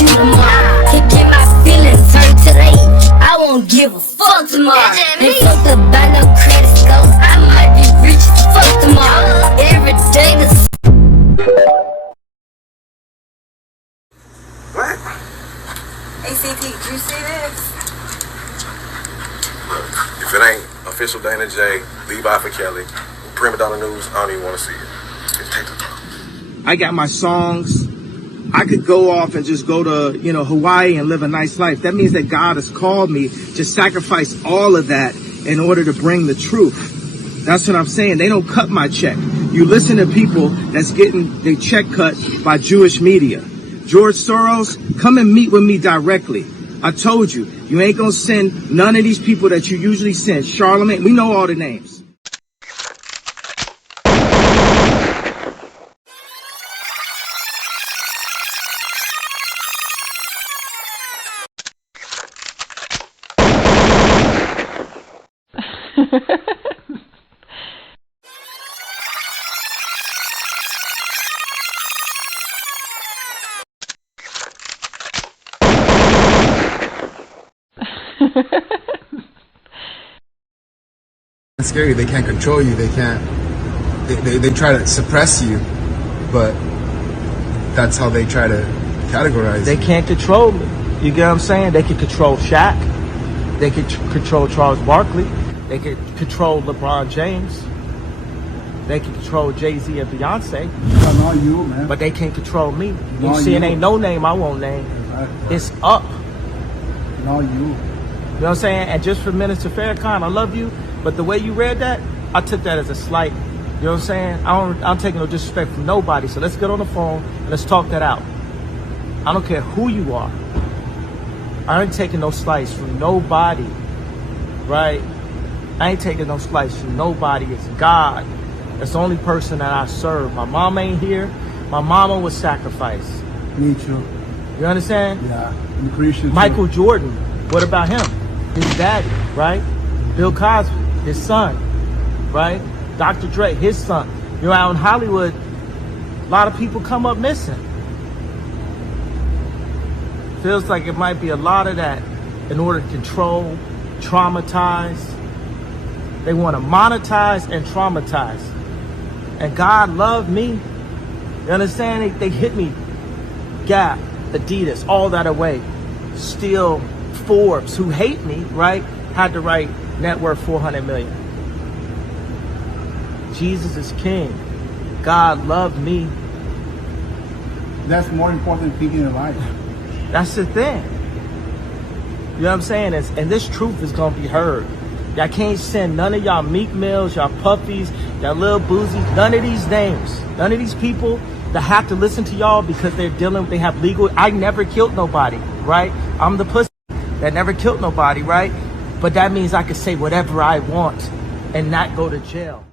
you tomorrow. To get my feelings hurt today, I won't give a fuck tomorrow. Ain't fucked up by no credit score, I might be rich as fuck tomorrow. Every day the What? ACT, did you see this? If it ain't official Dana J, Levi for Kelly, Prima Donna News, I don't even want to see it. Just take the talk. I got my songs. I could go off and just go to, Hawaii and live a nice life. That means that God has called me to sacrifice all of that in order to bring the truth. That's what I'm saying. They don't cut my check. You listen to people that's getting their check cut by Jewish media. George Soros, come and meet with me directly. I told you, you ain't gonna send none of these people that you usually send. Charlemagne, we know all the names. It's scary. They can't control you. They can't. They try to suppress you, but that's how they try to categorize. They can't control me. You get what I'm saying? They can control Shaq. They can control Charles Barkley. They can control LeBron James. They can control Jay-Z and Beyonce. No, not you, man. But they can't control me. Not You see, it you. ain't no name I won't name. Exactly. It's up. Not you. You know what I'm saying? And just for Minister Farrakhan, I love you, but the way you read that, I took that as a slight. You know what I'm saying? I'm taking no disrespect from nobody. So let's get on the phone and let's talk that out. I don't care who you are. I ain't taking no slice from nobody, right? I ain't taking no slice from nobody. It's God. That's the only person that I serve. My mom ain't here. My mama was sacrificed. Me too. You understand? Yeah. I'm Christian too. Michael Jordan, what about him? His daddy, right? Bill Cosby, his son, right? Dr. Dre, his son. Out in Hollywood, a lot of people come up missing. Feels like it might be a lot of that in order to control, traumatize. They want to monetize and traumatize. And God loved me. You understand? They hit me. Gap, Adidas, all that away. Still, Forbes, who hate me, right, had to write net worth 400 million. Jesus is king. God loved me. That's more important thing in life. That's the thing. You know what I'm saying? And this truth is going to be heard. Y'all can't send none of y'all Meek Mills, y'all Puffies, y'all Lil Boozy, none of these names, none of these people that have to listen to y'all because they have legal. I never killed nobody, right? I'm the pussy that never killed nobody, right? But that means I can say whatever I want and not go to jail.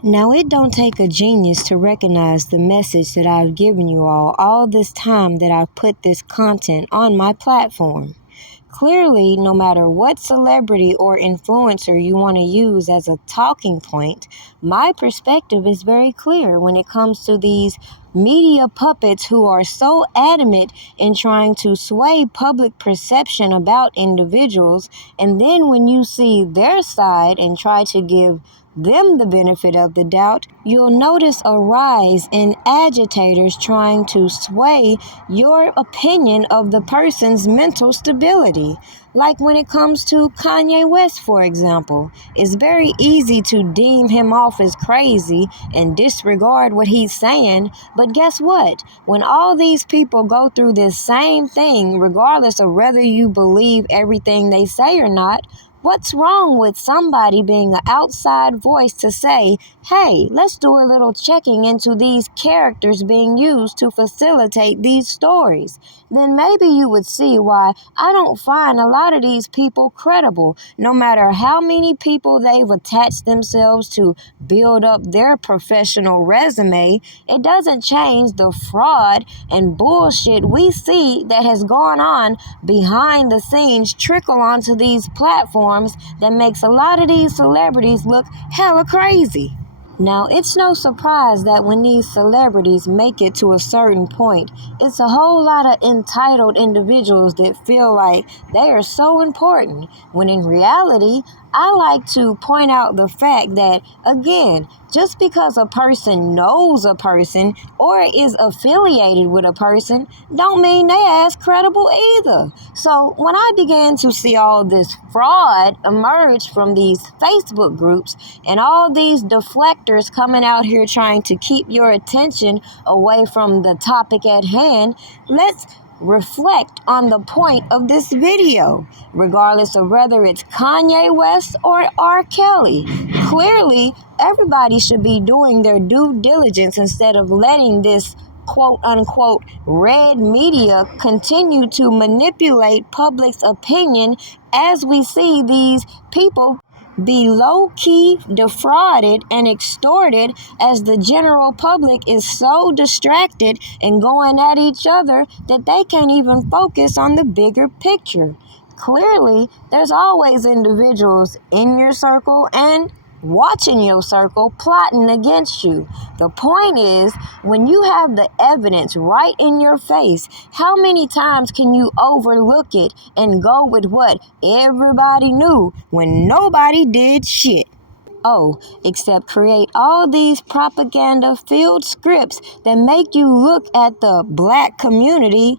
Now, it don't take a genius to recognize the message that I've given you all this time that I've put this content on my platform. Clearly, no matter what celebrity or influencer you want to use as a talking point, my perspective is very clear when it comes to these media puppets who are so adamant in trying to sway public perception about individuals, and then when you see their side and try to give them the benefit of the doubt, you'll notice a rise in agitators trying to sway your opinion of the person's mental stability. Like when it comes to Kanye West, for example, it's very easy to deem him off as crazy and disregard what he's saying. But guess what? When all these people go through this same thing, regardless of whether you believe everything they say or not, What's wrong with somebody being an outside voice to say, hey, let's do a little checking into these characters being used to facilitate these stories? Then maybe you would see why I don't find a lot of these people credible, no matter how many people they've attached themselves to build up their professional resume. It doesn't change the fraud and bullshit we see that has gone on behind the scenes trickle onto these platforms that makes a lot of these celebrities look hella crazy. Now, it's no surprise that when these celebrities make it to a certain point, it's a whole lot of entitled individuals that feel like they are so important, when in reality, I like to point out the fact that, again, just because a person knows a person or is affiliated with a person, don't mean they as credible either. So when I began to see all this fraud emerge from these Facebook groups and all these deflectors coming out here trying to keep your attention away from the topic at hand, let's reflect on the point of this video, regardless of whether it's Kanye West or R. Kelly. Clearly, everybody should be doing their due diligence instead of letting this quote-unquote red media continue to manipulate public's opinion as we see these people be low-key defrauded and extorted as the general public is so distracted and going at each other that they can't even focus on the bigger picture. Clearly, there's always individuals in your circle and watching your circle plotting against you. The point is, when you have the evidence right in your face, how many times can you overlook it and go with what everybody knew when nobody did shit? Oh, except create all these propaganda-filled scripts that make you look at the black community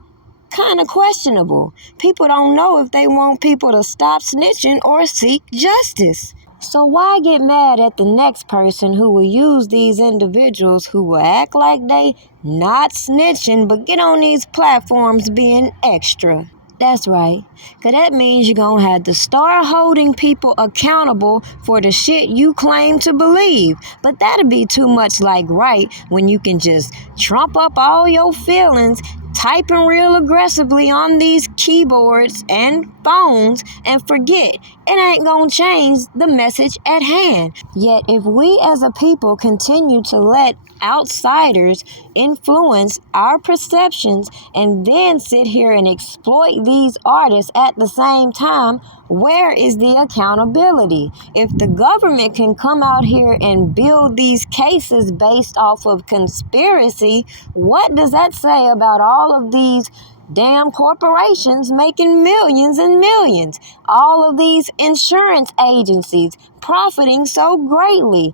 kind of questionable. People don't know if they want people to stop snitching or seek justice. So why get mad at the next person who will use these individuals who will act like they not snitching but get on these platforms being extra? That's right, because that means you're going to have to start holding people accountable for the shit you claim to believe. But that'll be too much like right when you can just trump up all your feelings, typing real aggressively on these keyboards and phones, and forget it ain't gonna change the message at hand. Yet if we as a people continue to let outsiders influence our perceptions and then sit here and exploit these artists at the same time, where is the accountability? If the government can come out here and build these cases based off of conspiracy, what does that say about all of these damn corporations making millions and millions? All of these insurance agencies profiting so greatly.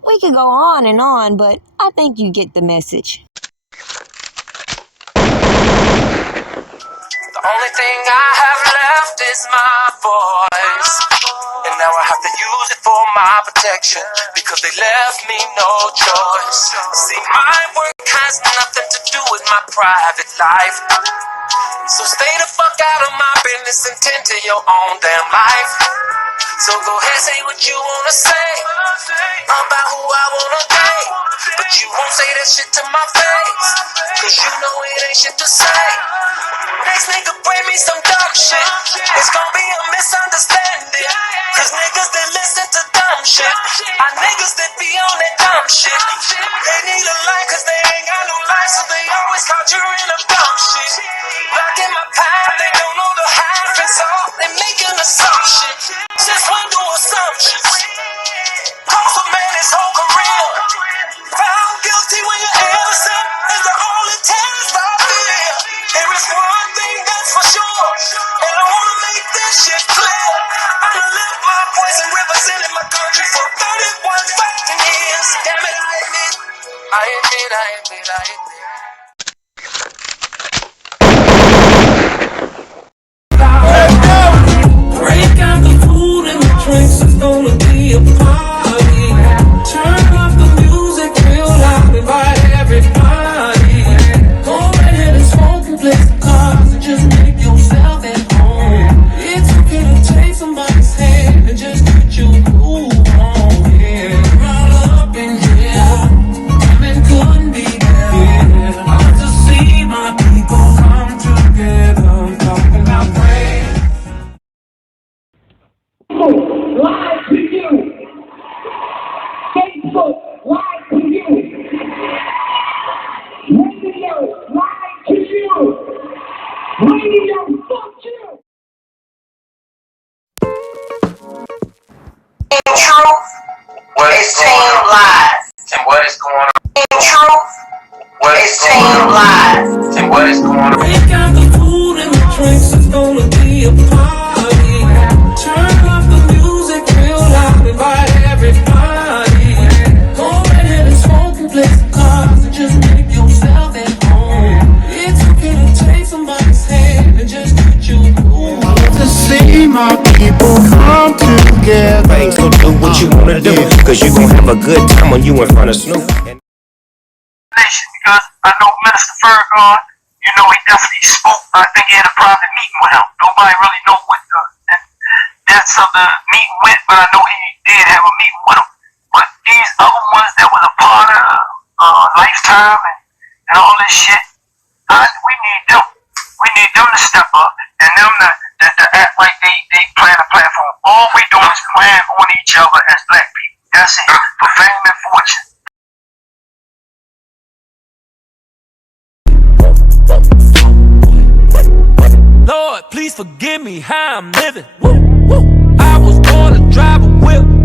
We could go on, but I think you get the message. The only thing I have left is my voice, and now I have to use it for my protection, because they left me no choice. See, my work has nothing to do with my private life, so stay the fuck out of my business and tend to your own damn life. So go ahead, say what you wanna say about who I wanna date, but you won't say that shit to my face, cause you know it ain't shit to say. Next nigga bring me some dumb shit, it's gonna be a misunderstanding, cause niggas that listen to dumb shit are niggas that be on that dumb shit. They need a life cause they ain't got no life, so they always conjuring up dumb shit. Blocking my path, they don't know the half and so they making assumptions. Since when do assumptions? Hustle man his whole career, found guilty when you're innocent is the only test I fear. There is one thing that's for sure, and I wanna make this shit clear. I'ma lift my voice and representing my country for 31 fucking years. Damn it, I admit. Break out the food and the drinks, it's gonna be a party. Turn off the music real loud, invite everybody. Go ahead and smoke and play some cards and just make yourself at home. It's okay to take somebody's hand. Google lied to you. Facebook lied to you. Radio lied to you. Radio, fuck you. Truth. What is team lies? And what is going on? Truth. What is team lies? And what is going on? Break out the food and the drinks, it's gonna be a party. Turn off the music real loud, invite everybody. Go ahead and smoke and play some cards and just make yourself at home. It's okay to take somebody's hand and just put you cool. To see my people come together. Things go do what you wanna do, cause you gon' have a good time when you in front of Snoop. Because I know Minister Ferguson, you know, he definitely spoke. I think he had a private meeting with him. Nobody really know what the depths of the meeting went, but I know he did have a meeting with him. But these other ones that was a part of Lifetime and all this shit, we need them. We need them to step up and them to act like they plan a platform. All we do is plan on each other as black people. That's it. For fame and fortune. Lord, please forgive me how I'm living. I was born to drive a whip.